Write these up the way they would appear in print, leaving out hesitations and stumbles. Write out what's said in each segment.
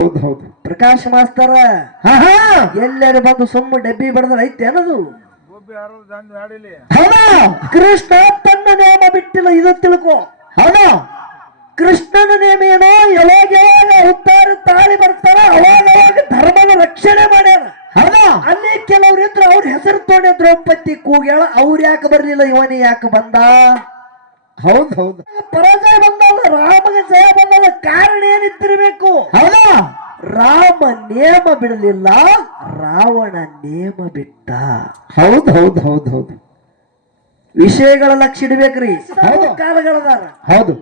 ಹೌದು ಪ್ರಕಾಶ್ ಮಾಸ್ತರ ಎಲ್ಲರೂ ಬಂದು ಸುಮ್ಮ ಡಬ್ಬಿ ಬಡದ್ರ ಐತೆ ಅನ್ನೋದು ಕೃಷ್ಣ ತನ್ನ ನೇಮ ಬಿಟ್ಟಿಲ್ಲ ಇದು ತಿಳ್ಕೊ. ಕೃಷ್ಣನ ನೇಮ ಏನೋ ಯಾವಾಗ ಉತ್ತಾರ ತಾಳಿ ಬರ್ತಾರ ಅವಾಗ ಧರ್ಮದ ರಕ್ಷಣೆ ಮಾಡ್ಯಾರ. ಅಲ್ಲಿ ಕೆಲವ್ರು ಇದ್ರು ಅವ್ರ ಹೆಸರು ತೊಗೊಂಡೆ ದ್ರೌಪದಿ ಕೂಗ್ಯಾಳ. ಅವ್ರು ಯಾಕೆ ಬರ್ಲಿಲ್ಲ, ಇವನಿ ಯಾಕೆ ಬಂದ? ಹೌದು ಪರಾಜಯ ಬಂದಲ್ಲ, ರಾಮಗೆ ಜಯ ಬಂದಲ್ಲ. ಕಾರಣ ಏನಿತ್ತಿರಬೇಕು? ರಾಮ ನೇಮ ಬಿಡಲಿಲ್ಲ, ರಾವಣ ನೇಮ ಬಿಟ್ಟ. ಹೌದು ವಿಷಯಗಳ ಲಕ್ಷ ಇಡ್ಬೇಕ್ರಿ. ಕಾಲಗಳದಾರ. ಹೌದು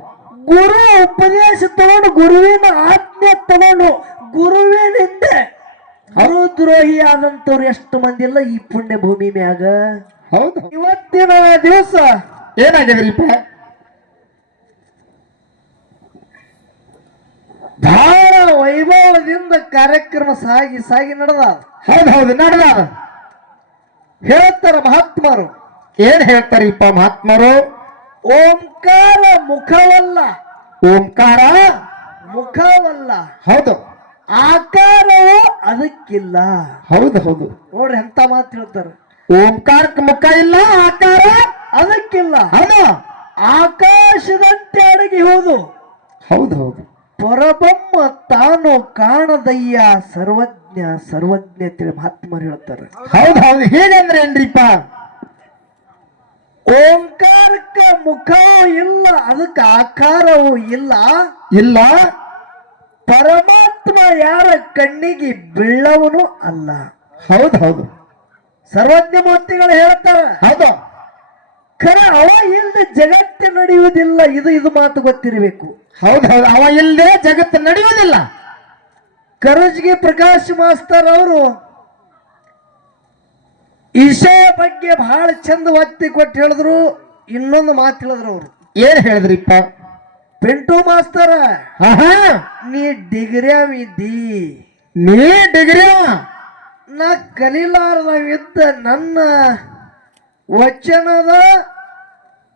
ಗುರು ಉಪದೇಶ ತಗೊಂಡು, ಗುರುವಿನ ಆಜ್ಞೆ ತಗೊಂಡು, ಗುರುವಿನಿಂದ ಗುರುದ್ರೋಹಿ ಆದಂತವ್ರು ಎಷ್ಟು ಮಂದಿ ಇಲ್ಲ ಈ ಪುಣ್ಯ ಭೂಮಿ ಮ್ಯಾಗ. ಹೌದು ಇವತ್ತಿನ ದಿವಸ ಏನಾಗ್ಯದ್ರಿಪ್ಪ? ಬಹಳ ವೈಭವದಿಂದ ಕಾರ್ಯಕ್ರಮ ಸಾಗಿ ನಡೆದ. ಹೌದು ನಡೆದ. ಹೇಳ್ತಾರ ಮಹಾತ್ಮರು. ಏನ್ ಹೇಳ್ತಾರಿಪ್ಪ ಮಹಾತ್ಮರು? ಓಂಕಾರ ಮುಖವಲ್ಲ, ಓಂಕಾರ ಮುಖವಲ್ಲ. ಹೌದು ಆಕಾರವು ಅದಕ್ಕಿಲ್ಲ. ಹೌದು ನೋಡ್ರಿ ಎಂತ ಮಾತು ಹೇಳ್ತಾರ. ಓಂಕಾರಕ್ಕೆ ಮುಖ ಇಲ್ಲ, ಆಕಾರ ಅದಕ್ಕಿಲ್ಲ. ಹೌದು ಆಕಾಶದಂತೆ ಅಡಗಿ ಹೋದು. ಹೌದು ಪರಬ್ರಹ್ಮ ತಾನು ಕಾಣದಯ್ಯ ಸರ್ವಜ್ಞ ತಿಳಿ ಮಹಾತ್ಮರು ಹೇಳ್ತಾರೆ. ಹೌದು ಹೇಗಂದ್ರೆ ಏನ್ರಿಪ್ಪ? ಓಂಕಾರಕ್ಕ ಮುಖವೂ ಇಲ್ಲ, ಅದಕ್ಕೆ ಆಕಾರವೂ ಇಲ್ಲ. ಪರಮಾತ್ಮ ಯಾರ ಕಣ್ಣಿಗೆ ಬೀಳವನು ಅಲ್ಲ. ಹೌದು ಸರ್ವಜ್ಞ ಮೂರ್ತಿಗಳು ಹೇಳ್ತಾರ. ಹೌದು ಖರೆ ಅವ ಇಲ್ಲದೆ ಜಗತ್ತೇ ನಡೆಯುವುದಿಲ್ಲ. ಇದು ಮಾತು ಗೊತ್ತಿರಬೇಕು. ಹೌದು ಅವ ಇಲ್ಲದೆ ಜಗತ್ತು ನಡೆಯುವುದಿಲ್ಲ. ಕರಜ್ಗಿ ಪ್ರಕಾಶ್ ಮಾಸ್ತರ್ ಅವರು ವಿಷಯ ಬಗ್ಗೆ ಬಹಳ ಚಂದ ಒತ್ತಿ ಕೊಟ್ಟು ಹೇಳಿದ್ರು. ಇನ್ನೊಂದು ಮಾತು ಹೇಳಿದ್ರು ಅವರು. ಏನ್ ಹೇಳಿದ್ರಿಪ್ಪ? ಪಿಂಟು ಮಾಸ್ತರ, ನೀ ಡಿಗ್ರಿಯಾವಿದ್ದಿ, ನೀ ಡಿಗ್ರಿ ನಾ ಕಲೀಲಾರ್ದವಿದ್ದ ನನ್ನ ವಚನದ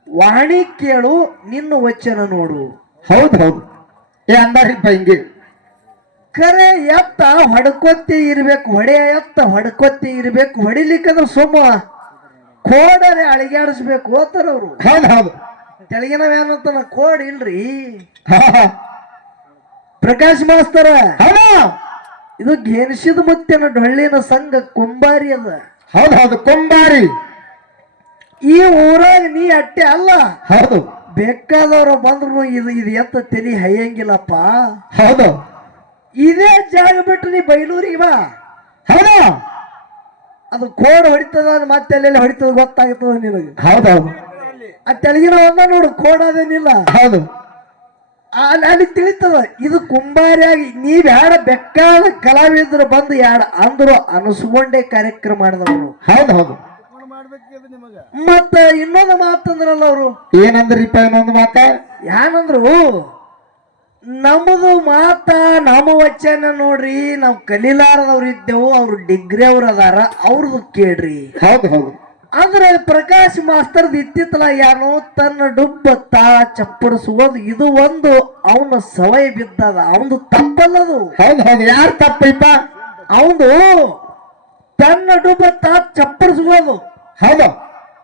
ವಾಣಿ ಕೇಳು, ನಿನ್ನ ವಚನ ನೋಡು. ಹೌದು ಏ ಅಂದಾರಿಪ್ಪ ಹಿಂಗೆ. ಖರೆ ಎತ್ತ ಹೊಡ್ಕೊತ್ತಿ ಇರ್ಬೇಕು, ಎತ್ತ ಹೊಡ್ಕೊತ್ತಿ ಇರ್ಬೇಕು. ಹೊಡಿಲಿಕ್ಕಂದ್ರೆ ಸುಮ್ಮ ಕೋಡನೆ ಅಳಿಗಾಡಿಸ್ಬೇಕು ಓದ್ತಾರ ಅವರು. ಹೌದು ತೆಳಗಿನವೇನಂತ ಕೋಡ್ ಇಲ್ರಿ. ಪ್ರಕಾಶ್ ಮಾಸ್ತರ, ಇದು ಗೆಣಸಿದ ಮುತ್ತಿನ ಡೊಳ್ಳಿನ ಸಂಘ ಕುಂಬಾರಿ ಅದ. ಹೌದು ಕುಂಬಾರಿ. ಈ ಊರಾಗ ನೀ ಅಟ್ಟೆ ಅಲ್ಲ, ಹೌದು ಬೇಕಾದವ್ರು ಬಂದ್ರು ಇದು ಎತ್ತ ತಲಿ ಹಯ್ಯಂಗಿಲ್ಲಪ್ಪ. ಹೌದು ಇದೇ ಜಾಗ ಬಿಟ್ಟು ನೀ ಬೈಲೂರಿಗೆ ಬಾ. ಹೌದು ಅದು ಕೋಡ್ ಹೊಡಿತದ, ಮತ್ತೆ ಅಲ್ಲೆಲ್ಲ ಹೊಡಿತದ ಗೊತ್ತಾಗ್ತದ ನಿನಗೆ. ಹೌದು ಆ ತೆಲಗಿನ ಒಂದ ನೋಡು, ಕೋಡ್ ಅದೇನಿಲ್ಲ. ಹೌದು ಅಲ್ಲಿ ತಿಳಿತದ ಇದು ಕುಂಬಾರಿಯಾಗಿ. ನೀ ಬ್ಯಾಡ ಬೆಕ್ಕಾದ ಕಲಾವಿದರು ಬಂದು ಯಾಡ ಅಂದ್ರು ಅನಿಸ್ಕೊಂಡೇ ಕಾರ್ಯಕ್ರಮ ಮಾಡಿದವರು. ಹೌದು ಮತ್ತ ಇನ್ನೊಂದು ಮಾತಂದ್ರಲ್ಲ ಅವರು. ಏನಂದ್ರಿಪ್ಪ? ಇನ್ನೊಂದು ಮಾತ ಏನಂದ್ರು? ನಮ್ಮದು ಮಾತ ನಮ್ಮ ವಚನ ನೋಡ್ರಿ, ನಾವು ಕಲೀಲಾರದವ್ರು ಇದ್ದೆವು, ಅವ್ರು ಡಿಗ್ರಿ ಅವ್ರ ಅದಾರ, ಅವ್ರದ್ದು ಕೇಳ್ರಿ. ಹೌದು ಅಂದ್ರೆ ಪ್ರಕಾಶ್ ಮಾಸ್ತರ್ದು ಇತ್ತಿತ್ತಲ ಯಾನು ತನ್ನ ಡುಬ್ಬ ಚಪ್ಪಡಿಸುವುದು, ಇದು ಒಂದು ಅವನ ಸವಯ ಬಿದ್ದದ. ಅವನು ತಪ್ಪಲ್ಲದು. ಹೌದು ಯಾರು ತಪ್ಪಿಪ್ಪ? ಅವನು ತನ್ನ ಡುಬ್ಬ ಚಪ್ಪಡಿಸುವುದು. ಹೌದು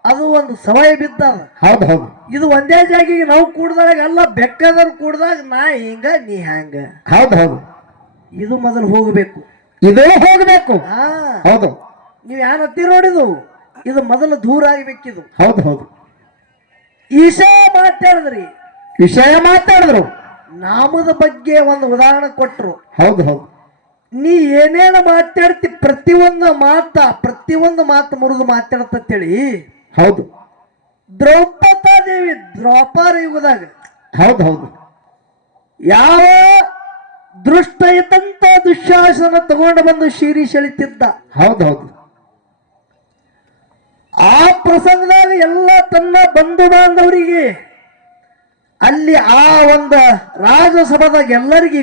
ಅದು ಒಂದು ಸವಯ ಬಿದ್ದದ. ಹೌದು ಇದು ಒಂದೇ ಜಾಗಿಗೆ ನಾವು ಕೂಡ್ದಾಗ ಅಲ್ಲ, ಬೆಕ್ಕದವ್ರು ಕೂಡ್ದಾಗ ನಾ ಹಿಂಗ ನೀ ಹ್ಯಾಂಗ. ಹೌದು ಇದು ಮೊದಲು ಹೋಗಬೇಕು. ಇದು ಹೋಗ್ಬೇಕು. ಹೌದು ನೀವ್ ಯಾರು ಹತ್ತಿ ನೋಡಿದು, ಇದು ಮೊದಲು ದೂರ ಆಗ್ಬೇಕಿದು. ಹೌದು ವಿಷಯ ಮಾತಾಡಿದ್ರು. ನಾಮದ ಬಗ್ಗೆ ಒಂದು ಉದಾಹರಣೆ ಕೊಟ್ರು. ಹೌದು ನೀ ಏನೇನು ಮಾತಾಡ್ತಿ, ಪ್ರತಿಯೊಂದು ಮಾತು ಮುರಿದು ಮಾತಾಡ್ತೇಳಿ. ಹೌದು ದ್ರೌಪದಾದೇವಿ ದ್ರೌಪದ ಯುಗದಾಗ ಹೌದು ಯಾವ ದೃಷ್ಟ ಇದ್ದಂತ ದುಶ್ಯಾಸನ ತಗೊಂಡು ಬಂದು ಶೀರಿ ಸೆಳಿತಿದ್ದ. ಹೌದು ಆ ಪ್ರಸಂಗದಾಗ ಎಲ್ಲ ತನ್ನ ಬಂಧು ಬಾಂಧವರಿಗೆ ಅಲ್ಲಿ ಆ ಒಂದು ರಾಜಸಭಾದಾಗ ಎಲ್ಲರಿಗೆ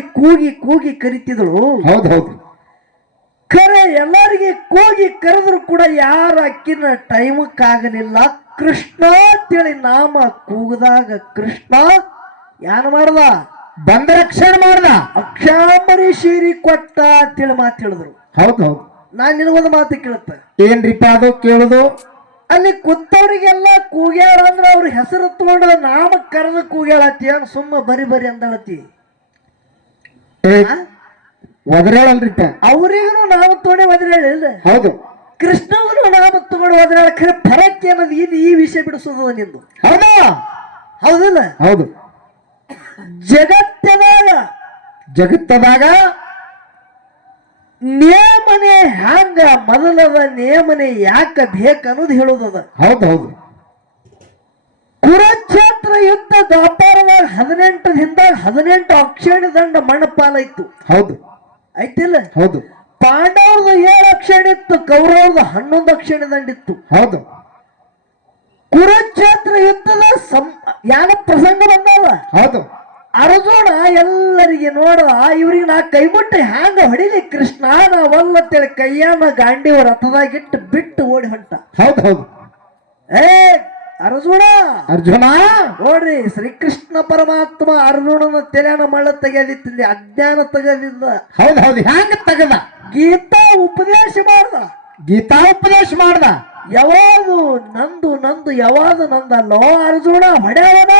ಕೂಗಿ ಕರಿತಿದ್ರು. ಹೌದು ಖರೆ ಎಲ್ಲರಿಗೆ ಕೂಗಿ ಕರೆದ್ರು ಕೂಡ ಯಾರ ಅಕ್ಕಿನ ಟೈಮಕ್ಕಾಗಲಿಲ್ಲ. ಕೃಷ್ಣ ಅಂತೇಳಿ ನಾಮ ಕೂಗದಾಗ ಕೃಷ್ಣ ಏನ್ ಮಾಡ್ದ? ಬಂದ ರಕ್ಷಣೆ ಮಾಡ್ದ. ಅಕ್ಷಾಂಬರಿ ಶೀರಿ ಕೊಟ್ಟ ಅಂತೇಳಿ ಮಾತು ಹೇಳಿದ್ರು. ಹೌದು ಹೌದು. ನಾನ್ ನಿನಗೊಂದು ಮಾತು ಕೇಳುತ್ತ, ಏನ್ರಿಪ್ಪ ಅದು ಕೇಳುದು? ಅಲ್ಲಿ ಕೂತವ್ರಿಗೆಲ್ಲ ಕೂಗ್ಯಾಳ ಅಂದ್ರ ಅವ್ರ ಹೆಸರು ತಗೊಂಡ ನಾಮ ಕರೆದು ಕೂಗ್ಯಾಳತಿ, ಏನ್ ಸುಮ್ಮ ಬರಿ ಬರಿ ಅಂದಳತಿ? ಒದರಾಳಲ್ರಿಪ್ಪ. ಅವ್ರಿಗೂ ನಾಮ ತಗೊಂಡೆ ಒದರಾಳಿಲ್ಲ. ಹೌದು. ಕೃಷ್ಣವನು ನಾಮ ತಗೊಂಡು ಒದರಾಳ. ಖರೆ ಫರಕ್ ಏನದು? ಇದು ಈ ವಿಷಯ ಬಿಡಿಸೋದು ನಿಂದು. ಹೌದಾ? ಹೌದಲ್ಲ? ಹೌದು. ಜಗತ್ತದಾಗ ನೇಮನೆ ಹ್ಯಾಂಗ ಮೊದಲದ, ನೇಮನೆ ಯಾಕ ಬೇಕನ್ನೋದು ಹೇಳೋದದ. ಹೌದು ಹೌದು. ಕುರುಕ್ಷೇತ್ರ ಯುದ್ಧ ದ್ವಾಪರದಾಗ 18 ದಿನದಾಗ 18 ಅಕ್ಷಣಿ ದಂಡ ಮಣ್ಣಪಾಲಾಯ್ತು. ಹೌದು ಐತಿಲ್ಲ? ಹೌದು. ಪಾಂಡವ್ರದ 7 ಅಕ್ಷಣಿ ಇತ್ತು, ಕೌರವ್ರದ 11 ಅಕ್ಷಣಿ ದಂಡಿತ್ತು. ಹೌದು. ಕುರುಕ್ಷೇತ್ರ ಯುದ್ಧದ ಯಾನ ಪ್ರಸಂಗ ಬಂದವ. ಹೌದು. ಅರ್ಜುನ ಎಲ್ಲರಿಗೆ ನೋಡ, ಇವ್ರಿಗೆ ನಾ ಕೈ ಮುಟ್ಟಿ ಹ್ಯಾಂಗ ಹೊಡಿಲಿ ಕೃಷ್ಣ ನಾವಲ್ಲತ್ತೇಳಿ ಕೈಯನ್ನ ಗಾಂಡಿವ ರಥದಾಗಿಟ್ಟು ಬಿಟ್ಟು ಓಡಿ ಹೊಂಟ. ಹೌದು ಹೌದು. ಅರ್ಜುನ ನೋಡ್ರಿ, ಶ್ರೀಕೃಷ್ಣ ಪರಮಾತ್ಮ ಅರ್ಜುನನ ತೆಲೆನ ಮಳ್ಳ ತೆಗೆದಿತ್ತಿಲ್ಲ, ಅಜ್ಞಾನ ತೆಗೆದಿದ್ದ. ಹೌದು ಹೌದು. ಹ್ಯಾಂಗ ತೆಗದ? ಗೀತಾ ಉಪದೇಶ ಮಾಡ್ದ. ಗೀತಾ ಉಪದೇಶ ಮಾಡ್ದ. ಯಾವಾದು ನಂದು ನಂದು ಯಾವಾದು ನಂದಲ್ಲೋ ಅರ್ಜುನ, ಹೊಡೆಯವನ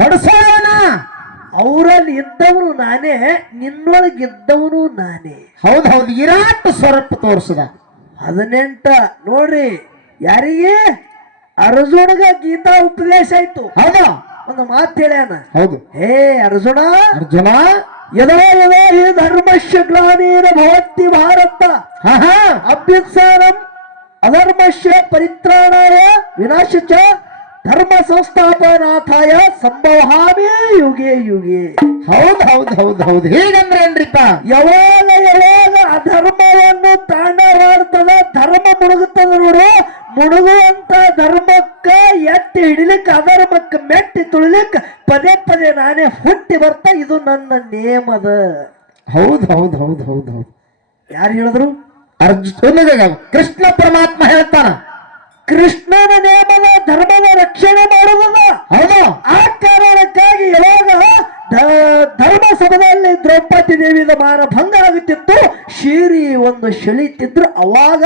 ಹೊಡಸೋಣ. ಅವರಲ್ಲಿ ಇದ್ದವನು ನಾನೇ, ನಿನ್ನೊಳಗಿದ್ದವನು ನಾನೇ. ಹೌದು ಹೌದು. ವಿರಾಟ್ ಸ್ವರೂಪ ತೋರಿಸದ. 18 ನೋಡ್ರಿ, ಯಾರಿಗೆ? ಅರ್ಜುನಗ ಗೀತಾ ಉಪದೇಶ ಆಯ್ತು. ಹೌದು. ಒಂದು ಮಾತು ಹೇಳ್ಯಾನ. ಹೌದು. ಹೇ ಅರ್ಜುನ, ಅರ್ಜುನ, ಯದೋ ಯದೋ ಹಿ ಧರ್ಮಶ್ಯ ಗ್ಲಾನಿರ ಭವತಿ ಭಾರತ ಅಭ್ಯುತ್ಸಾರಂ ಅಧರ್ಮಶ್ಯ ಪರಿತ್ರಾಣಾಯ ವಿನಾಶಚ ಧರ್ಮ ಸಂಸ್ಥಾಪನಾಥಾಯ ಸಂಭವಾಮಿ ಯುಗೆ ಯುಗೆ. ಹೌದು ಹೌದು ಹೌದು ಹೌದು. ಹೇಗಂದ್ರೆ ಏನ್ರಿಪ್ಪ? ಯಾವಾಗ ಯಾವಾಗ ಅಧರ್ಮವನ್ನು ತಾಂಡವಾಡ್ತದ, ಧರ್ಮ ಮುಳುಗುತ್ತದ ನೋಡು, ಮುಳುಗುವಂತ ಧರ್ಮಕ್ಕ ಎತ್ತಿ ಹಿಡಿಲಿಕ್ಕೆ, ಅಧರ್ಮಕ್ಕ ಮೆಟ್ಟಿ ತುಳಿಲಿಕ್ಕೆ ಪದೇ ಪದೇ ನಾನೇ ಹುಟ್ಟಿ ಬರ್ತಾ, ಇದು ನನ್ನ ನೇಮದ. ಹೌದು ಹೌದು ಹೌದು ಹೌದು ಹೌದು. ಯಾರು ಹೇಳಿದ್ರು? ಅರ್ಜುನ ಕೃಷ್ಣ ಪರಮಾತ್ಮ ಹೇಳ್ತಾನ, ಕೃಷ್ಣನ ನೇಮದ ಧರ್ಮದ ರಕ್ಷಣೆ ಮಾಡುವುದ. ಹೌದು. ಆ ಕಾರಣಕ್ಕಾಗಿ ಯಾವಾಗ ಧರ್ಮ ಸಭೆಯಲ್ಲಿ ದ್ರೌಪದಿ ದೇವಿದ ಮಾನ ಭಂಗ ಆಗುತ್ತಿತ್ತು, ಶೀರಿ ಒಂದು ಶೆಳಿತಿದ್ರು, ಅವಾಗ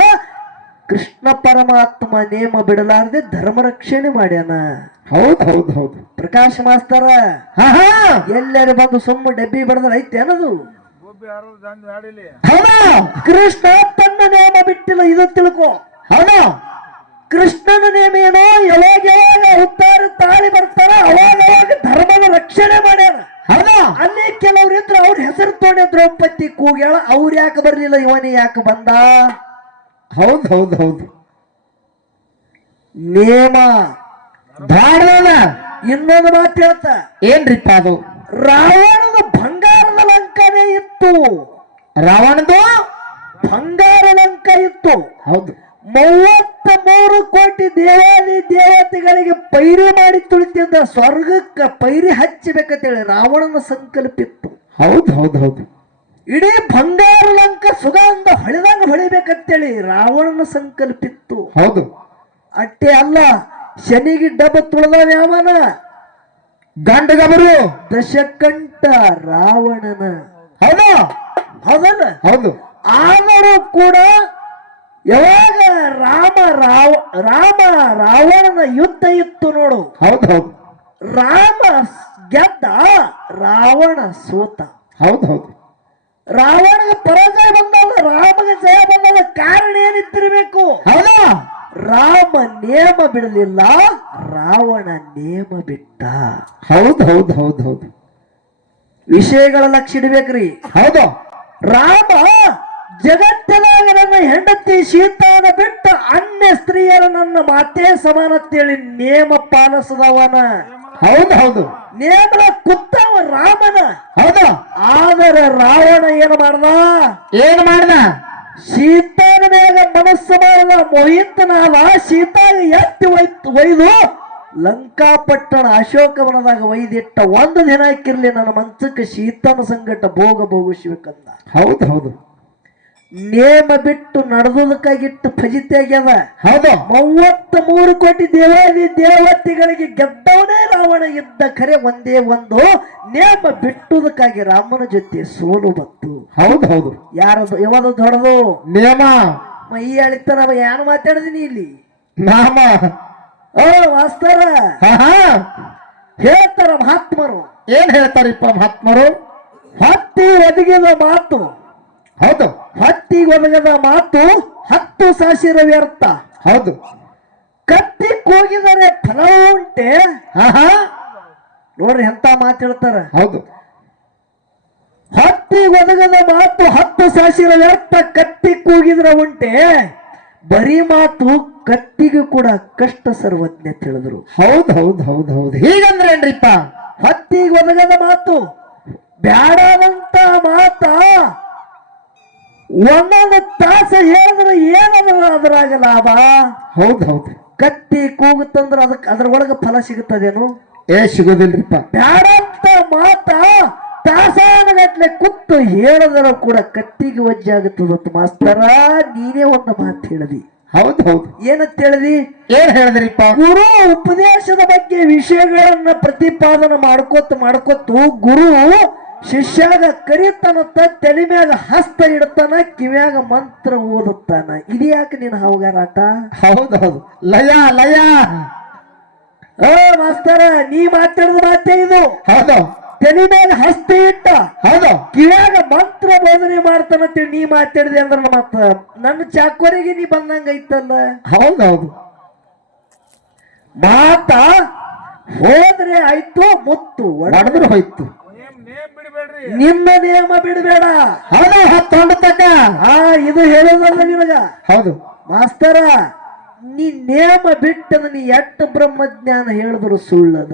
ಕೃಷ್ಣ ಪರಮಾತ್ಮ ನೇಮ ಬಿಡಲಾರದೆ ಧರ್ಮ ರಕ್ಷಣೆ ಮಾಡ್ಯಾನ. ಹೌದು ಹೌದು ಹೌದು. ಪ್ರಕಾಶ್ ಮಾಸ್ತರ ಎಲ್ಲರೂ ಬಂದು ಸುಮ್ಮ ಡಬ್ಬಿ ಬಡದ್ರ ಐತೆ ಅನ್ನೋದು. ಕೃಷ್ಣ ತನ್ನ ನೇಮ ಬಿಟ್ಟಿಲ್ಲ, ಇದು ತಿಳ್ಕೊ. ಹೌದು. ಕೃಷ್ಣನ ನೇಮ ಏನೋ, ಯಾವಾಗ ಯಾವಾಗ ಉತ್ತಾರ ತಾಳಿ ಬರ್ತಾರ ಅವಾಗ ಧರ್ಮದ ರಕ್ಷಣೆ ಮಾಡ್ಯಾರ. ಅಲ್ಲಿ ಕೆಲವ್ರು ಇದ್ರು, ಅವ್ರ ಹೆಸರು ತೋಣೆ ದ್ರೌಪದಿ ಕೂಗ್ಯಾಳ, ಅವ್ರು ಯಾಕೆ ಬರ್ಲಿಲ್ಲ, ಇವನೇ ಯಾಕೆ ಬಂದ? ಹೌದು ಹೌದು ಹೌದು. ನೇಮ ಧಾರಣ. ಇನ್ನೊಂದು ಮಾತು ಹೇಳ್ತ, ಏನ್ರಿಪ್ಪ ಅದು? ರಾವಣದ ಬಂಗಾರದ ಲಂಕನೇ ಇತ್ತು. ರಾವಣದು ಬಂಗಾರ ಲಂಕ ಇತ್ತು. ಹೌದು. 33 ಕೋಟಿ ದೇವಾದಿ ದೇವತೆಗಳಿಗೆ ಪೈರಿ ಮಾಡಿ ತುಳಿತಿದ್ದ, ಸ್ವರ್ಗಕ್ಕೆ ಪೈರಿ ಹಚ್ಚಬೇಕಂತೇಳಿ ರಾವಣನ ಸಂಕಲ್ಪ ಇತ್ತು. ಹೌದು ಹೌದು ಹೌದು. ಇಡೀ ಬಂಗಾರ ಲಂಕ ಸುಗಂಧ ಹೊಳೆದಂಗ ಹೊಳಿಬೇಕಂತೇಳಿ ರಾವಣನ ಸಂಕಲ್ಪ ಇತ್ತು. ಹೌದು. ಅಟ್ಟೆ ಅಲ್ಲ, ಶನಿಗೆ ಡಬ್ಬ ತುಳದ ಯಾವನ? ಗಂಡಗಬರು ದಶಕಂಠ ರಾವಣನ. ಹೌದು ಹೌದಲ್ಲ? ಹೌದು. ಆದರೂ ಕೂಡ ಯಾವಾಗ ರಾಮ ರಾವಣನ ಯುದ್ಧ ಇತ್ತು ನೋಡು. ಹೌದು ಹೌದು. ರಾಮ ಗೆದ್ದ, ರಾವಣ ಸೋತ. ಹೌದು ಹೌದು. ರಾವಣಗೆ ಪರಾಜಯ ಬಂದಲ್ಲ, ರಾಮಗೆ ಜಯ ಬಂದಲ್ಲ. ಕಾರಣ ಏನಿತ್ತಿರಬೇಕು? ಹೌದಾ? ರಾಮ ನೇಮ ಬಿಡಲಿಲ್ಲ, ರಾವಣ ನೇಮ ಬಿಟ್ಟ. ಹೌದು ಹೌದು ಹೌದು ಹೌದು. ವಿಷಯಗಳ ಲಕ್ಷ ಇಡ್ಬೇಕ್ರಿ. ಹೌದು. ರಾಮ ಜಗತ್ತಿನಾಗ ನನ್ನ ಹೆಂಡತಿ ಸೀತಾನ ಬಿಟ್ಟ ಅನ್ಯ ಸ್ತ್ರೀಯರ ನನ್ನ ಮಾತೆ ಸಮಾನ ಅಂತೇಳಿ ನೇಮ ಪಾಲಿಸದವನ. ಹೌದು ಹೌದು. ನೇಮನ ಕುತ್ತವ ರಾಮನ. ಹೌದು. ಆದರೆ ರಾವಣ ಏನು ಮಾಡ್ದ? ಸೀತಾನ ಮೇಲೆ ಮನಸ್ಸು ಮಾಡಿದ, ಮೋಹಿತನಾದ. ಸೀತಾಗ ಎತ್ತಿ ಒಯ್ದು ಲಂಕಾಪಟ್ಟಣ ಅಶೋಕವನದಾಗ ಒಯ್ದಿಟ್ಟ. ಒಂದು ದಿನ ಹಾಕಿರ್ಲಿ ನನ್ನ ಮಂಚಕ್ಕೆ ಸೀತಾನ ಸಂಗಟ ಭೋಗ ಭೋಗಿಸ್ಬೇಕಂದ. ಹೌದು ಹೌದು. ನೇಮ ಬಿಟ್ಟು ನಡೆದುದಕ್ಕಾಗಿಟ್ಟು ಫಜಿತಿ ಆಗ್ಯದ. ಹೌದು 33 ಕೋಟಿ ದೇವಾದಿ ದೇವತೆಗಳಿಗೆ ಗೆದ್ದವನೇ ರಾವಣ ಇದ್ದ ಖರೆ ಒಂದೇ ಒಂದು ನೇಮ ಬಿಟ್ಟುದಕ್ಕಾಗಿ ರಾಮನ ಜೊತೆ ಸೋಲು ಬಂತು. ಹೌದು ಹೌದು ಯಾರದು ಯಾವುದು ದೊಡ್ಡದು ನಿಯಮ ಮೈ ಅಳಿತಾನ ಏನು ಮಾತಾಡಿದೀನಿ ಇಲ್ಲಿ ನಾಮ ವಾಸ್ತಾರ ಹೇಳ್ತಾರ ಮಹಾತ್ಮರು. ಏನ್ ಹೇಳ್ತಾರಿಪ್ಪ ಮಹಾತ್ಮರು? ಹತ್ತಿ ಒದಗಿದ ಮಾತು. ಹೌದು ಹತ್ತಿ ಒದಗದ ಮಾತು 10 ಸಾಸಿರ ವ್ಯರ್ಥ. ಹೌದು ಕತ್ತಿ ಕೂಗಿದರೆ ಫಲ ಉಂಟೆ. ನೋಡ್ರಿ ಎಂತ ಮಾತು ಹೇಳ್ತಾರ. ಹೌದು ಹತ್ತಿ ಒದಗದ ಮಾತು 10 ಸಾಸಿರ ವ್ಯರ್ಥ, ಕತ್ತಿ ಕೂಗಿದ್ರ ಉಂಟೆ. ಬರೀ ಮಾತು ಕತ್ತಿಗೂ ಕೂಡ ಕಷ್ಟ ಸರ್ವಜ್ಞ ತಿಳಿದ್ರು. ಹೌದು ಹೌದು ಹೌದು ಹೌದು ಹೀಗಂದ್ರೆ ಏನ್ರಿಪ್ಪ? ಹತ್ತಿಗೆ ಒದಗದ ಮಾತು ಬ್ಯಾಡದಂತ ಮಾತ ಒಂದೊಂದು ತಾಸ ಹೇಳಿದ್ರೆ ಏನದ್ರ ಲಾಭ? ಹೌದು ಹೌದು ಕತ್ತಿ ಕೂಗುತ್ತಂದ್ರ ಅದ್ರೊಳಗ ಫಲ ಸಿಗುತ್ತದೇನು? ಸಿಗೋದಿಲ್ರಿಪ್ಪ. ಬ್ಯಾಡಂತ ಮಾತ ತಾಸಾನಗಟ್ಲೆ ಕುತ್ತು ಹೇಳಿದ್ರ ಕೂಡ ಕತ್ತಿಗೆ ವಜ್ಜೆ ಆಗುತ್ತದತ್ತು. ಮಾಸ್ತರ ನೀನೇ ಒಂದು ಮಾತು ಹೇಳಿದಿ. ಹೌದು ಹೌದು ಏನಂತ ಹೇಳಿದಿ? ಏನ್ ಹೇಳಿದ್ರಿಪ್ಪ? ಗುರು ಉಪದೇಶದ ಬಗ್ಗೆ ವಿಷಯಗಳನ್ನ ಪ್ರತಿಪಾದನೆ ಮಾಡ್ಕೊತ್ತು ಗುರು ಶಿಷ್ಯಾಗ ಕರಿತನತ್ತ, ತಲೆ ಮ್ಯಾಗ ಹಸ್ತ ಇಡ್ತಾನ, ಕಿವ್ಯಾಗ ಮಂತ್ರ ಓದುತ್ತಾನ. ಇದ್ಯಾಕೆ ನೀನು ಹವಗಾರಾಟ? ಹೌದು ಹೌದು ಲಯ ಲಯ. ಮಾಸ್ತರ ನೀ ಮಾತಾಡಿದ ಮಾತೇ ಇದು. ಹೌದು ತಲೆ ಮ್ಯಾಗ ಹಸ್ತ ಇಟ್ಟ, ಹೌದು ಕಿವ್ಯಾಗ ಮಂತ್ರ ಬೋಧನೆ ಮಾಡ್ತಾನಂತೇಳಿ ನೀ ಮಾತಾಡಿದೆ ಅಂದ್ರ ಮತ್ತ ನನ್ನ ಚಾಕೋರಿಗೆ ನೀ ಬಂದಂಗ ಐತಲ್ಲ. ಹೌದು ಹೌದು ಮಾತ ಹೋದ್ರೆ ಆಯ್ತು, ಮುತ್ತು ಒಡೆದ್ರು ಹೋಯ್ತು. ನಿನ್ನ ನಿಯಮ ಬಿಡಬೇಡ. ಹೌದು ಹತ್ತೊಂದು ತಕ. ಇದು ಹೇಳೋದಲ್ಲ ನಿನಗ. ಹೌದು ಮಾಸ್ತರ ನೀ ನೇಮ ಬಿಟ್ಟದ ನೀ ಎಟ್ಟು ಬ್ರಹ್ಮಜ್ಞಾನ ಹೇಳಿದ್ರು ಸುಳ್ಳದ.